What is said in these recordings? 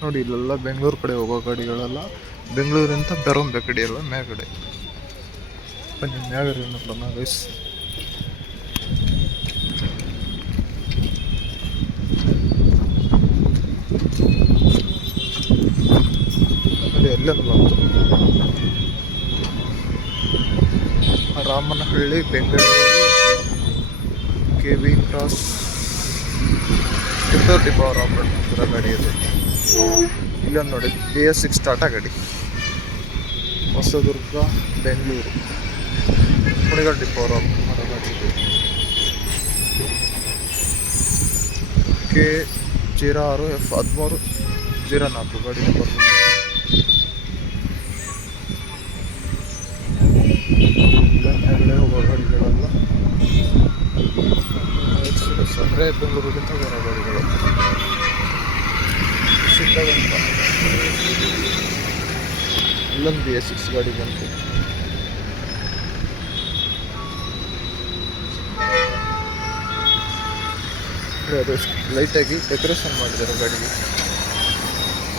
ನೋಡಿ, ಇಲ್ಲೆಲ್ಲ ಬೆಂಗಳೂರು ಕಡೆ ಹೋಗೋ ಗಾಡಿಗಳೆಲ್ಲ ಬೆಂಗಳೂರಿಂದ ಬೆರೊಂಬೆ ಕಡೆ ಎಲ್ಲ ಮೇಲ್ಗಡೆ. ಬನ್ನಿ ಮ್ಯಾಗಡೆ ನೋಡೋಣ ಗೈಸ್ ನೋಡಿ Ramanahalli, Bengaluru, K V cross tipper ಅವ್ರು ಆಪರೇಟ್ ಇದೆ. ಇಲ್ಲೊಂದು ನೋಡಿ ಬಿ ಎಸ್ ಸಿಕ್ಸ್ ಟಾಟಾ ಗಾಡಿ ಹೊಸದುರ್ಗ, ಬೆಂಗಳೂರು. ಕುಣಿಗಲ್ ಡಿಪೋ ಅವ್ರು ಆಪರೇಟ್ ಮಾಡೋ ಗಾಡಿ ಇದೆ ಕೆ ಜೀರೋ ಆರು ಎಫ್ ಹದಿಮೂರು ಜೀರೋ ನಾಲ್ಕು ಗಾಡಿ ನಂಬರ್ ಕೆಳಗಡೆ ಹೋಗೋ ಗಾಡಿಗಳೆಲ್ಲ. ಅಂದರೆ ಬೆಂಗಳೂರಿಗಿಂತ ಬೇರೆ ಗಾಡಿಗಳು. ಸಿಕ್ಕದಂತ ಇಲ್ಲೊಂದು ಎಸ್ ಸಿಕ್ಸ್ ಗಾಡಿ ಬಂತು. ಅದು ಲೈಟಾಗಿ ಡೆಕೋರೇಷನ್ ಮಾಡಿದ್ದಾರೆ ಗಾಡಿಗೆ.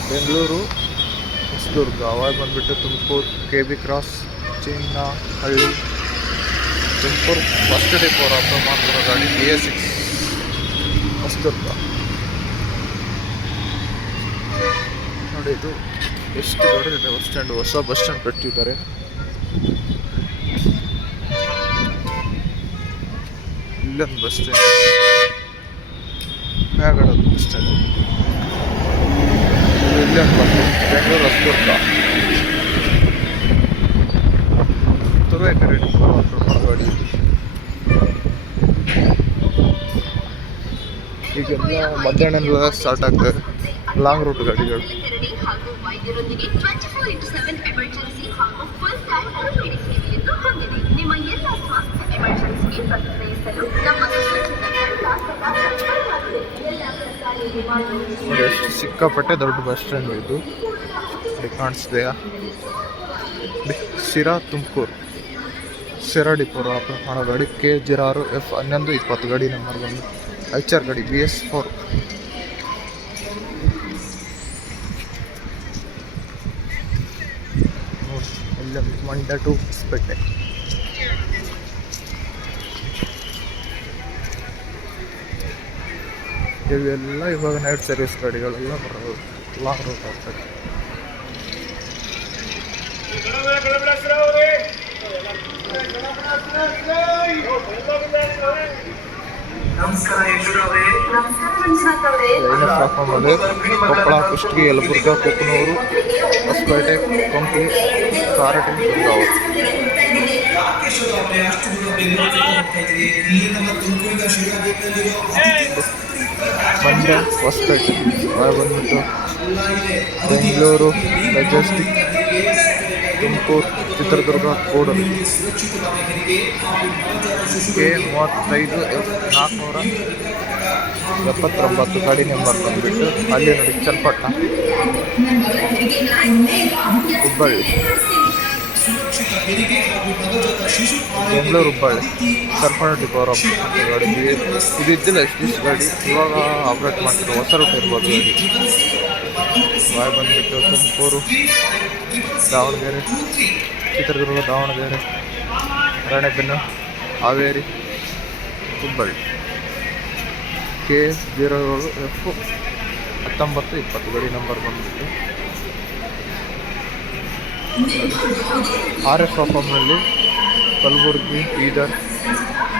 ಬೆಂಗಳೂರು, ಹೊಸದುರ್ಗ. ಅವಾಗ ಬಂದ್ಬಿಟ್ಟು ತುಮಕೂರು ಕೆ ಬಿ ಕ್ರಾಸ್ ಚಿನ್ನ, ಹಳ್ಳಿ. ತುಮಕೂರು ಫಸ್ಟ್ ಡಿಪೋ ಅವ್ರು ಮಾತ್ರ ಗಾಡಿ ಎಸ್ ಸಿಕ್ಸ್ ಹೊಸದುರ್ಗ. ನೋಡಿ ಇದು ಎಷ್ಟು ದೊಡ್ಡದಿದೆ ಬಸ್ ಸ್ಟ್ಯಾಂಡ್. ಹೊಸ ಬಸ್ ಸ್ಟ್ಯಾಂಡ್ ಕಟ್ಟಿದ್ದಾರೆ. ಇಲ್ಲೊಂದು ಬಸ್ ಸ್ಟ್ಯಾಂಡ್. ಒಂದು ಬಸ್ ಸ್ಟ್ಯಾಂಡ್. ಇಲ್ಲೊಂದು ಬಸ್ ಬೆಂಗಳೂರು. ಈಗೆಲ್ಲ ಮಧ್ಯಾಹ್ನ ಸ್ಟಾರ್ಟ್ ಆಗ್ತದೆ. ಲಾಂಗ್ ರೂಟ್ ಗಾಡಿಗಳು ತೆರಳಿ ಹಾಗೂ ವೈದ್ಯರೊಂದಿಗೆ 24 ಇಂಟು 7 ಎಮರ್ಜೆನ್ಸಿ ಹಾಗೂ ಫುಲ್ ಟೈಮ್ ಓಪಿಡಿ ಸೇವೆಯನ್ನು ಹೊಂದಿದೆ. ನಿಮ್ಮ ಎಲ್ಲ ಸ್ವಾಸ್ಥ್ಯ ಎಮರ್ಜೆನ್ಸಿಗೆ ಪ್ರತಿಕ್ರಿಯಿಸಲು ನಮ್ಮ ಸುಸಜ್ಜಿತ ತಂಡ ಸದಾ ತತ್ಪರವಾಗಿದೆ. ಎಲ್ಲ ಸರ್ಕಾರಿ ವಿಮಾನಗಳು ಎಷ್ಟು ಸಿಕ್ಕಾಪಟ್ಟೆ ದೊಡ್ಡ ಬಸ್ ಸ್ಟ್ಯಾಂಡ್ ಇದು. ಕಾಣಿಸ್ದೆಯ ಸಿರಾ ತುಮಕೂರು ಸಿರಾ ಡಿಪೋರ ಮಾಡೋ ಗಾಡಿ. ಕೆ ಜಿರಾರು ಎಫ್ ಹನ್ನೊಂದು ಇಪ್ಪತ್ತು ಗಾಡಿ ನಂಬರ್ ಬಂದು ಆರ್ ಗಾಡಿ ಬಿ ಎಸ್ ಫೋರ್ ನೋಡಿ ಇಲ್ಲ ಮಂಡ್ಯ ಟು ಹೊಸಪೇಟೆ ಇವೆಲ್ಲ ಇವಾಗ ನೈಟ್ ಸರ್ವಿಸ್ ಗಾಡಿಗಳೆಲ್ಲ ಬರೋದು. ಲಾಂಗ್ ರೂಟ್ ಆಗ್ತದೆ ನಮಸ್ಕಾರ ಯಶೋರವರೇ ಅವರೇ. ಕೊಪ್ಪಳ ಕುಷ್ಟಗಿ ಯಲಬುರ್ಗ ಕೊಕ್ಕನೂರು ಹೊಸಪೇಟೆ ಕೊಂಕಿ ಕಾರಟೆ ಬೆಳಗಾವಿ ಮಂಡ್ಯ ಹೊಸಪೇಟೆ. ಬಂದ್ಬಿಟ್ಟು ಬೆಂಗಳೂರು ಮೆಜೆಸ್ಟಿಕ್ ತುಮಕೂರು. ಚಿತ್ರದುರ್ಗ ಕೂಡಲು ಕೆ ಮೂವತ್ತೈದು ನಾಲ್ಕುನೂರ ಎಪ್ಪತ್ತೊಂಬತ್ತು ಗಾಡಿ ನಂಬರ್ ಬಂದುಬಿಟ್ಟು ಅಲ್ಲಿ ನೋಡಿ ಚಲ್ಪಟ್ಟ ಹುಬ್ಬಳ್ಳಿ. ಬೆಂಗಳೂರು ಹುಬ್ಬಳ್ಳಿ. ಸರ್ಪಣ ಡಿಪೋರ್ ಗಾಡಿ ಇದು. ಇದ್ದಿಲ್ಲ ಎಷ್ಟು ಗಾಡಿ. ಇವಾಗ ಆಪ್ರೇಟ್ ಮಾಡ್ತಾರೆ ಹೊಸ ರೂಟ್ ಇರ್ಬೋದು ಗಾಡಿ. ಬಾಯ್ ಬಂದ್ಬಿಟ್ಟು ತುಮಕೂರು, ದಾವಣಗೆರೆ. ಚಿತ್ರದುರ್ಗ, ದಾವಣಗೆರೆ ರಾಣೆಬೆನ್ನು ಹಾವೇರಿ, ಹುಬ್ಬಳ್ಳಿ. ಕೆ ಜೀರೋ ಏಳು ಎಫ್ ಹತ್ತೊಂಬತ್ತು ಇಪ್ಪತ್ತು ಗಡಿ ನಂಬರ್ ಬಂದ್ಬಿಟ್ಟು. ಆರ್ ಎಫ್ ಎಫ್ಎಮ್ನಲ್ಲಿ ಕಲಬುರಗಿ, ಬೀದರ್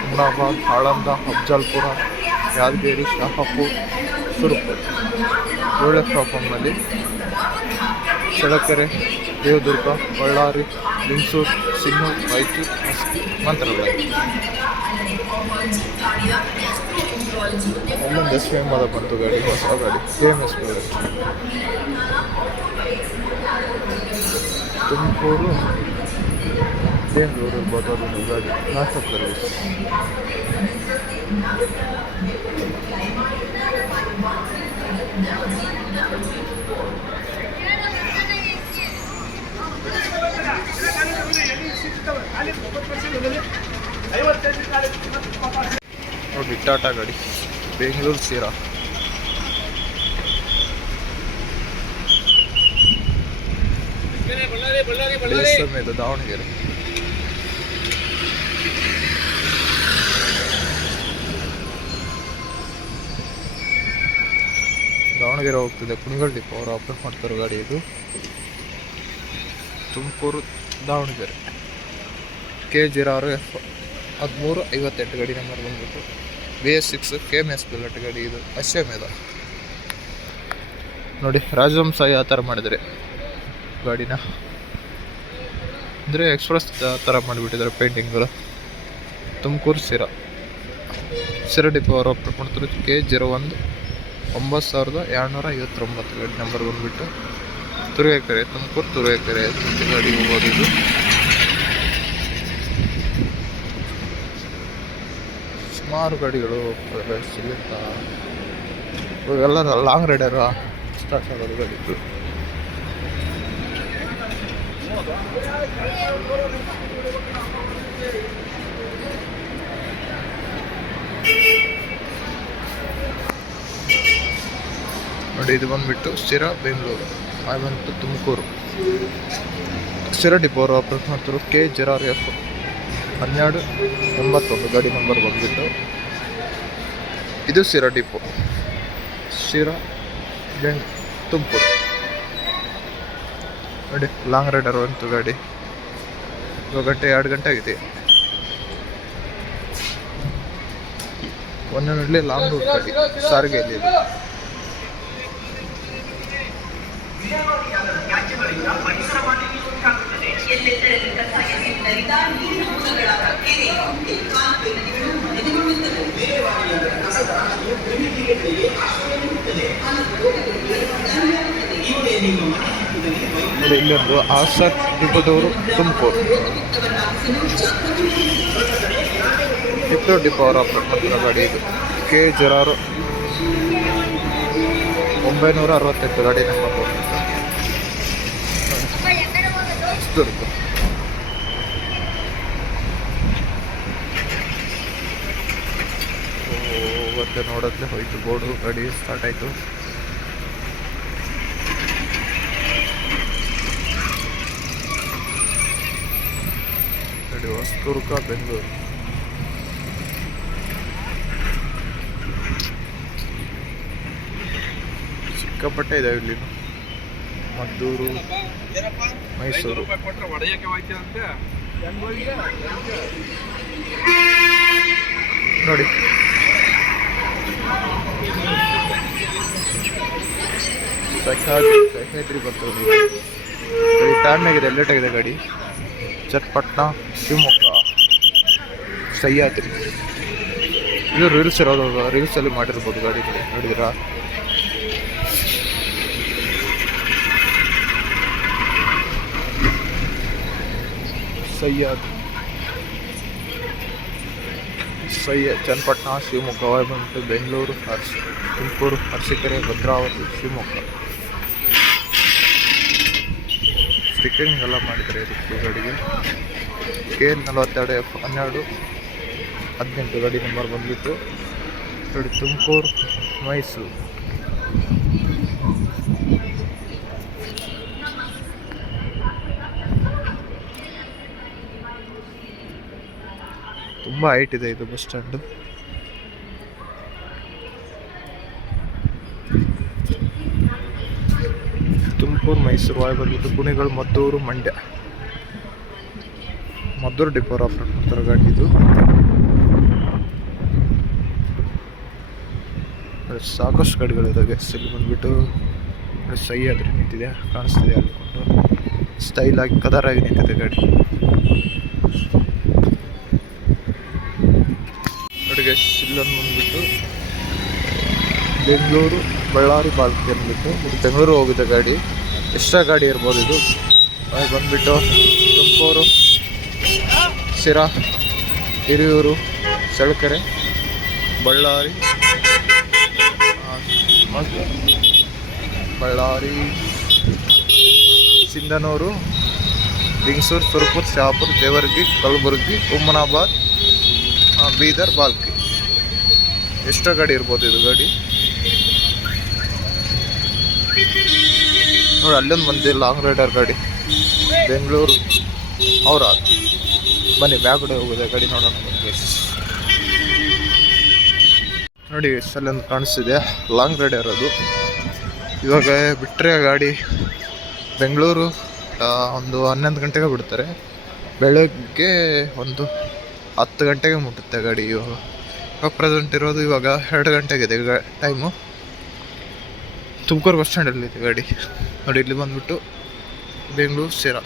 ಹುಮ್ನಾಬಾದ್ ಆಳಂದ ಅಫ್ಜಲ್ಪುರ, ಯಾದಗಿರಿ, ಶಾಹಪುರ್, ಸುರಪುರ್. ಏಳು ಎಫ್ ಎಫ್ಎಮ್ನಲ್ಲಿ ಚಳಕೆರೆ ದೇವದುರ್ಗ, ಬಳ್ಳಾರಿ ಲಿಂಗಸೂರು ಸಿನ್ನೂರು ರಾಯಚೂರು ಮಸ್ಕಿ ಮಂತ್ರಾಲಯ ಅಲ್ಲೊಂದು ಎಸ್ ಪಿ ಎಂ ಅದ ಬಂತು ಗಾಡಿ ಹೊಸ ಗಾಡಿ same S P Tumakuru Bengaluru ಇರ್ಬೋದು ಅದೊಂದು ಗಾಡಿ ನಾಷ್ಟ ಸರ್ವಿಸ್ ಟಾಟಾ ಗಾಡಿ. ಬೆಂಗಳೂರು ಸೀರಾ. ದಾವಣಗೆರೆ ದಾವಣಗೆರೆ ಹೋಗ್ತಿದೆ. ಕುಣಿಗಲ್ ಡಿಪೋ ಅವರು ಆಪ್ರೇಟ್ ಮಾಡ್ತಾರೆ ಗಾಡಿ ಇದು. ತುಮಕೂರು ದಾವಣಗೆರೆ. ಕೆ ಜೀರೋ ಆರು ಎಫ್ ಹದಿಮೂರು ಐವತ್ತೆಂಟು ಗಾಡಿ ನಂಬರ್ ಬಂದ್ಬಿಟ್ಟು. B S six K M S ಬಿಲ್ಲಟ್ ಗಾಡಿ ಇದು. ಅಶ್ವಮೇಧ. ನೋಡಿ ರಾಜವಂಶ ಯಾವ ಥರ ಮಾಡಿದರೆ ಗಾಡಿನ? ಅಂದರೆ ಎಕ್ಸ್ಪ್ರೆಸ್ ಥರ ಮಾಡಿಬಿಟ್ಟಿದ್ದಾರೆ ಪೇಂಟಿಂಗ್ಗಳು ತುಮಕೂರು ಸಿರ ಸಿರ ಡಿಪೋ ಅವರು ಆಪ್ರೇಟ್ ಮಾಡ್ತಾರೆ ಕೆ ಜೀರೋ ಒಂದು ಒಂಬತ್ತು ಸಾವಿರದ ಎರಡುನೂರ ಐವತ್ತೊಂಬತ್ತು ಗಾಡಿ ನಂಬರ್ ಬಂದುಬಿಟ್ಟು. ತುರುವೇಕೆರೆ ತುಮಕೂರು ತುರುವೇಕೆರೆ ಗಾಡಿ ಹೋಗೋದಿದ್ದು ಸುಮಾರು ಗಾಡಿಗಳು ಸಿಗುತ್ತಾ ಲಾಂಗ್ ರೈಡರ್ ಸ್ಟಾರ್ಟ್ ಆಗೋದು ಗಾಡಿದ್ದು ನೋಡಿ, ಇದು ಬಂದ್ಬಿಟ್ಟು ಸ್ಥಿರ ಬೆಂಗಳೂರು. ಅದು ಟು ತುಮಕೂರು. ಡಿಪೋ ಅವರು ಆಪ್ರೇಟ್ ಮಾಡ್ತಾರೆ ಕೆ ಜೆರಾರ್ ಎಫ್ ಹನ್ನೆರಡು ಎಂಬತ್ತೊಂದು ಗಾಡಿ ನಂಬರ್ ಬಂದ್ಬಿಟ್ಟು ಇದು ಸ್ಥಿರ ಡಿಪೋ ಸ್ಥಿರ ಬೆಂಗ್ ತುಮಕೂರು. ನೋಡಿ ಲಾಂಗ್ ರೈಡರ್ ಬಂತು ಗಾಡಿ. ಇವಾಗ ಗಂಟೆ ಎರಡು ಗಂಟೆ ಆಗಿದೆ. ಒಂದೊಂದು ಲಾಂಗ್ ರೂಟ್ ಗಾಡಿ ಸಾರಿಗೆಯಲ್ಲಿ ಇದು ನೋಡಿ ಇಲ್ಲೊಂದು ಹಾಸನ್ ಡಿಪೋದವರು ತುಮಕೂರು. ಡಿಪೋ ಡಿಪೋ ಅವರ ಮಾಡ್ತಿರೋ ಗಾಡಿ ಇದು. ಕೆ ಜರಾರು ಒಂಬೈನೂರ ಅರವತ್ತೆಂಟು ಗಾಡಿ ನಂಬರ್ ಚಿತ್ರದುರ್ಗ ಮತ್ತೆ ನೋಡೋದ್ಲೆ ಹೋಯ್ತು. ಬೋರ್ಡು ಗಾಡಿ ಸ್ಟಾರ್ಟ್ ಆಯಿತು. ಗಾಡಿ ಬೆಂಗಳೂರು. ಸಿಕ್ಕಾಪಟ್ಟೆ ಇದಾವೆ ಇಲ್ಲಿ ಮದ್ದೂರು. ಮೈಸೂರು. ನೋಡಿ. ಸಹ್ಯಾದ್ರಿ ಸಹ್ಯಾದ್ರಿ ಬರ್ತದೆ ಗಾಡಿ ಟರ್ನ್ ಆಗಿದೆ ಎಲ್ಲೇಟ್ ಆಗಿದೆ ಗಾಡಿ. ಚಟ್ಪಟ್ನ ಶಿವಮೊಗ್ಗ. ಸಹ್ಯಾದ್ರಿ. ಇದು ರೀಲ್ಸ್ ಇರೋದು ರೀಲ್ಸಲ್ಲಿ ಮಾಡಿರ್ಬೋದು ಗಾಡಿ ನೋಡಿದಿರಾ ಸಹ್ಯಾದ್ರಿ ಸೈಯದ್ ಚನ್ನಪಟ್ಟಣ, ಶಿವಮೊಗ್ಗ ಬಂದ್ಬಿಟ್ಟು ಬೆಂಗಳೂರು, ಹರ್ಷ, ತುಮಕೂರು, ಅರಸೀಕೆರೆ, ಭದ್ರಾವತಿ, ಶಿವಮೊಗ್ಗ. ಸ್ಟಿಕ್ಕಿಂಗ್ ಎಲ್ಲ ಮಾಡಿದ್ದಾರೆ ಇದಕ್ಕೆ ಗಾಡಿಗೆ. ಕೆ ನಲವತ್ತೆರಡು ಎಫ್ ಹನ್ನೆರಡು, ಹದಿನೆಂಟು ಗಾಡಿ ನಂಬರ್ ಬಂದ್ಬಿಟ್ಟು ನೋಡಿ ತುಮಕೂರು, ಮೈಸೂರು. ತುಂಬ ಹೈಟ್ ಇದೆ ಇದು bus stand Tumakuru Mysuru via ಬಂದ್ಬಿಟ್ಟು ಪುಣೆಗಳು ಮದ್ದೂರು ಮಂಡ್ಯ. ಮದ್ದೂರು ಡಿಪೋರ್ ಆಪ್ರೇಟ್ ಮಾಡ್ತಾರೆ ಗಾಡಿ ಇದು. ನೋಡಿ, ಸಾಕಷ್ಟು ಗಾಡಿಗಳಿದ್ದಾವೆ ಇಲ್ಲಿ ಬಂದ್ಬಿಟ್ಟು. ಸಹ್ಯಾದ್ರಿ ನಿಂತಿದೆ ಕಾಣಿಸ್ತಿದೆ ಅಲ್ಕೊಂಡು ಸ್ಟೈಲಾಗಿ ಕದರಾಗಿ ನಿಂತಿದೆ ಗಾಡಿ ನೋಡಿ ಗೈಸ್ ಇಲ್ಲೊಂದು ಬಂದ್ಬಿಟ್ಟು, ಬೆಂಗಳೂರು ಬಳ್ಳಾರಿ ಬಾಲ್ಕಿ ಅಂದ್ಬಿಟ್ಟು ಇದು ಬೆಂಗಳೂರು ಹೋಗಿದೆ ಗಾಡಿ. ಎಕ್ಸ್ಟ್ರಾ ಗಾಡಿ ಇರ್ಬೋದು ಇದು. ಅದು ಬಂದ್ಬಿಟ್ಟು ತುಮಕೂರು ಸಿರಾ ಹಿರಿಯೂರು ಚಳ್ಳಕೆರೆ ಬಳ್ಳಾರಿ ಬಳ್ಳಾರಿ, ಸಿಂಧನೂರು ಲಿಂಗಸೂರು ಸುರಪುರ್, ಶಾಪುರ್, ದೇವರ್ಗಿ, ಕಲಬುರ್ಗಿ, ಉಮ್ಮನಾಬಾದ್ ಬೀದರ್, ಬಾಲ್ಕಿ. ಎಷ್ಟೋ ಗಾಡಿ ಇರ್ಬೋದು ಇದು ಗಾಡಿ. ನೋಡಿ, ಅಲ್ಲೊಂದು ಬಂದಿದೆ ಲಾಂಗ್ ರೈಡರ್ ಗಾಡಿ. ಬೆಂಗಳೂರು. ಅವರ ಬನ್ನಿ ಬ್ಯಾಗ್ಡೆ ಹೋಗೋದೆ, ಗಾಡಿ ನೋಡೋಣ ಬಂದು ನೋಡಿ ಅಲ್ಲೊಂದು ಕಾಣಿಸ್ತಿದೆ. ಲಾಂಗ್ ರೈಡರ್ ಅದು. ಇವಾಗ ಬಿಟ್ಟರೆ ಗಾಡಿ ಬೆಂಗಳೂರು ಒಂದು ಹನ್ನೊಂದು ಗಂಟೆಗೆ ಬಿಡ್ತಾರೆ. ಬೆಳಗ್ಗೆ ಒಂದು ಹತ್ತು ಗಂಟೆಗೆ ಮುಟ್ಟುತ್ತೆ ಗಾಡಿ ಇವಾಗ. ಇವಾಗ ಪ್ರೆಸೆಂಟ್ ಇರೋದು ಇವಾಗ ಎರಡು ಗಂಟೆಗಿದೆ ಟೈಮು ತುಮಕೂರು ಬಸ್ ಸ್ಟ್ಯಾಂಡಲ್ಲಿದೆ ಗಾಡಿ. ನೋಡಿ, ಇಲ್ಲಿ ಬಂದ್ಬಿಟ್ಟು ಬೆಂಗಳೂರು ಸೇರ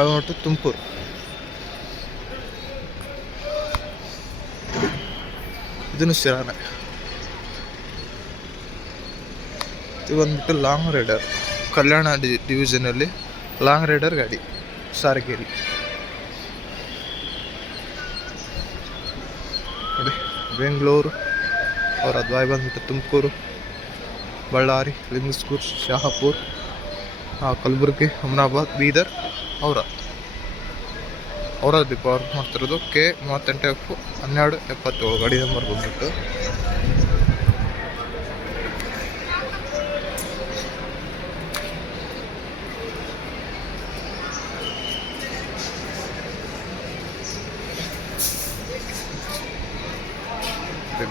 ಅದು ಬಿಟ್ಟು ತುಮಕೂರು. ಇದನ್ನು ಸೇರಾನೆ ಇದು ಬಂದ್ಬಿಟ್ಟು ಲಾಂಗ್ ರೈಡರ್ ಕಲ್ಯಾಣ ಡಿ ಡಿವಿಷನಲ್ಲಿ ಲಾಂಗ್ ರೈಡರ್ ಗಾಡಿ ಸಾರಿಗೆಯಲ್ಲಿ ನೋಡಿ ಬೆಂಗಳೂರು ಅವರ ದ್ವಾಯ್ ಬಂದ್ಬಿಟ್ಟು ತುಮಕೂರು, ಬಳ್ಳಾರಿ ಲಿಂಗಸ್ಕೂರ್ ಶಹಾಪುರ್ ಕಲಬುರಗಿ ಅಮನಾಬಾದ್ ಬೀದರ್ ಅವರ. ಅವರ ದೀಪಾವಳಿ ಮಾಡ್ತಿರೋದು ಕೆ ಮೂವತ್ತೆಂಟು ಎಫ್ ಹನ್ನೆರಡು ಎಪ್ಪತ್ತೇಳು, ಗಾಡಿ ನಂಬರ್ ಬಂದ್ಬಿಟ್ಟು.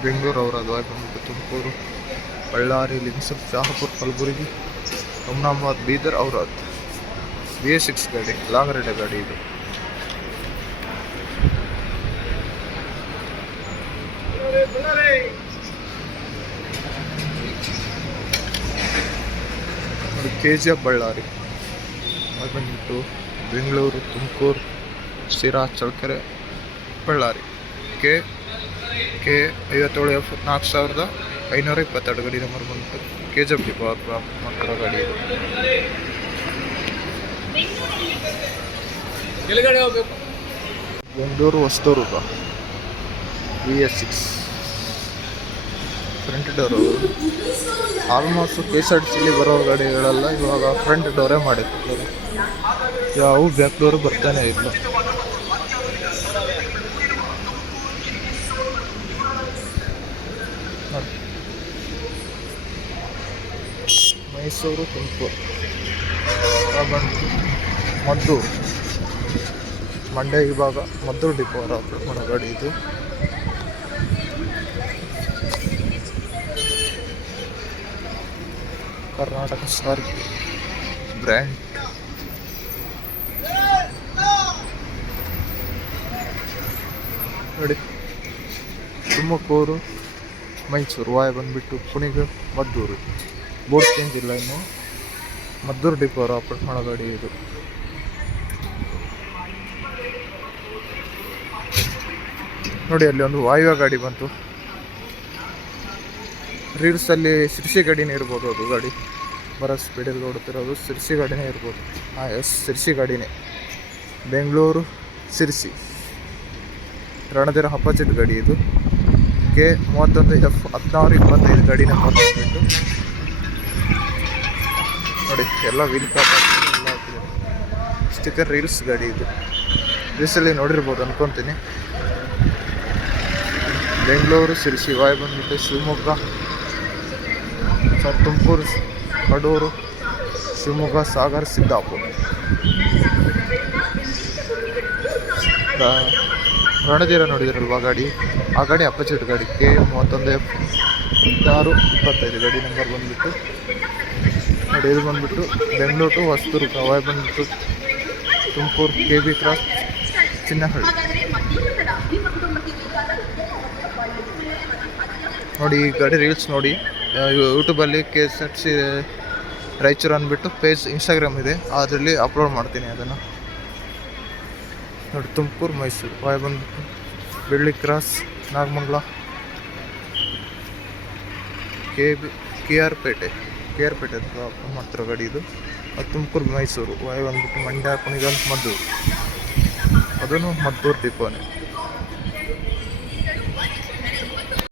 ಬೆಂಗಳೂರು ಅವರ ದ್ವಾಯ್ ಬಂದ್ಬಿಟ್ಟು Tumakuru, Ballari Lingasugur Shahapur, Kalaburagi Humnabad Bidar Aurad B S six ಗಾಡಿ ಲಾಂಗ್ ಗಾಡಿ ಇದು. ಕೆ ಜಿ ಎಫ್ ಬಳ್ಳಾರಿ ಅದು ಬೆಂಗಳೂರು, ತುಮಕೂರು, ಶಿರಾ, ಚಳ್ಳಕೆರೆ, ಬಳ್ಳಾರಿ. ಕೆ ಕೆ ಐವತ್ತೇಳು ಎಫ್ ನಾಲ್ಕು ಸಾವಿರದ ಐನೂರ ಇಪ್ಪತ್ತೆರಡು ಗಾಡಿ ನಂಬರ್ ಬಂತು. ಕೆ ಜಿ ಎಫ್ ಪ್ರಾಪ್ ಮಾಡ್ತಿರೋ ಗಾಡಿ ಇದು. Bengaluru Hosadurga V S six front door almost K S R T ಸಿಲಿ ಬರೋ ಗಾಡಿಗಳೆಲ್ಲ ಇವಾಗ ಫ್ರಂಟ್ ಡೋರೇ ಮಾಡಿರ್ತಾರೆ. ಯಾವ ಬ್ಯಾಕ್ ಡೋರು ಬರ್ತಾನೆ ಇಲ್ಲ. ಮೈಸೂರು ತುಮಕೂರು. ಮದ್ದು. ಮಂಡ್ಯ ವಿಭಾಗ ಮದ್ದೂರು ಡಿಪೋ ಅವರ ಮಾಡೋ ಗಾಡಿ ಇದು. ಕರ್ನಾಟಕ ಸಾರಿಗೆ ಬ್ರ್ಯಾಂಡ್. ನೋಡಿ. ತುಮಕೂರು, ಮೈಸೂರು. ವಾಯ ಬಂದ್ಬಿಟ್ಟು ಪುಣಿಗೆ ಮದ್ದೂರು. ಬೋರ್ಡ್ ಚೇಂಜ್ ಇಲ್ಲ ಇನ್ನು. ಮದ್ದೂರು ಡಿಪೋ ಅವರು ಆಪ್ರೇಟ್ ಮಾಡೋ ಗಾಡಿ ಇದು. ನೋಡಿ, ಅಲ್ಲಿ ಒಂದು ವಾಯುವ ಗಾಡಿ ಬಂತು. ರೀಲ್ಸಲ್ಲಿ ಸಿರ್ಸಿ ಗಾಡಿನೇ ಇರ್ಬೋದು ಅದು ಗಾಡಿ. ಬರೋ ಸ್ಪೀಡಲ್ಲಿ ಓಡುತ್ತಿರೋದು ಸಿರ್ಸಿ ಗಾಡಿನೇ ಇರ್ಬೋದು. ಹಾಂ ಎಸ್ ಸಿರ್ಸಿ ಗಾಡಿನೇ. ಬೆಂಗಳೂರು, ಸಿರ್ಸಿ. ರಣದಿರ ಅಪೋಸಿಟ್ ಗಾಡಿ ಇದು. ಕೆ ಮೂವತ್ತೊಂದು ಎಫ್ ಹದಿನಾರು ಇಪ್ಪತ್ತೈದು ಗಾಡಿನೇ ಬಂದ್ಬಿಟ್ಟು ನೋಡಿ, ಎಲ್ಲ ವೀಲ್ ಎಲ್ಲ ಸ್ಟಿಕರ್ ರೀಲ್ಸ್ ಗಾಡಿ ಇದು. ರೀಲ್ಸಲ್ಲಿ ನೋಡಿರ್ಬೋದು ಅನ್ಕೊತೀನಿ. ಬೆಂಗಳೂರು ಸಿರಿ ವಾಯ್ ಬಂದ್ಬಿಟ್ಟು ಶಿವಮೊಗ್ಗ ಸರ್ ತುಮಕೂರು ಕಡೂರು, ಶಿವಮೊಗ್ಗ, ಸಾಗರ್, ಸಿದ್ದಾಪುರ. ರಣಧೀರ ನೋಡಿದ್ರಲ್ವಾ ಗಾಡಿ? ಆ ಗಾಡಿ ಅಪೋಸಿಟ್ ಗಾಡಿ ಕೆ ಮೂವತ್ತೊಂದು ಎಫ್ ಆರು ಇಪ್ಪತ್ತೈದು ಗಾಡಿ ನಂಬರ್ ಬಂದ್ಬಿಟ್ಟು. ಇದು ಬಂದ್ಬಿಟ್ಟು ಬೆಂಗಳೂರು ಟು ಹೊಸದುರ್ಗ ವಾಯ್ ಬಂದ್ಬಿಟ್ಟು Tumakuru, K B cross, Chinnahalli. ನೋಡಿ, ಈ ಗಾಡಿ ರೀಲ್ಸ್ ನೋಡಿ. ಯೂಟ್ಯೂಬಲ್ಲಿ K S R C Raichur ಅಂದ್ಬಿಟ್ಟು ಪೇಜ್ ಇನ್ಸ್ಟಾಗ್ರಾಮ್ ಇದೆ. ಅದರಲ್ಲಿ ಅಪ್ಲೋಡ್ ಮಾಡ್ತೀನಿ ಅದನ್ನು. ನೋಡಿ, ತುಮಕೂರು, ಮೈಸೂರು ವಾಯ್ ಬಂದ್ಬಿಟ್ಟು Belli cross, Nagamangala, K B, K R Pete. K R Pete ಹತ್ರ ಮಾಡ್ತಿರೋ ಗಾಡಿ ಇದು. ಅದು ತುಮಕೂರು, ಮೈಸೂರು. ವೈ ಬಂದ್ಬಿಟ್ಟು ಮಂಡ್ಯ ಕುಣಿಗಲ್ ಮದ್ದೂರು. ಅದನ್ನು ಮದ್ದೂರು ಡಿಪೋನೆ.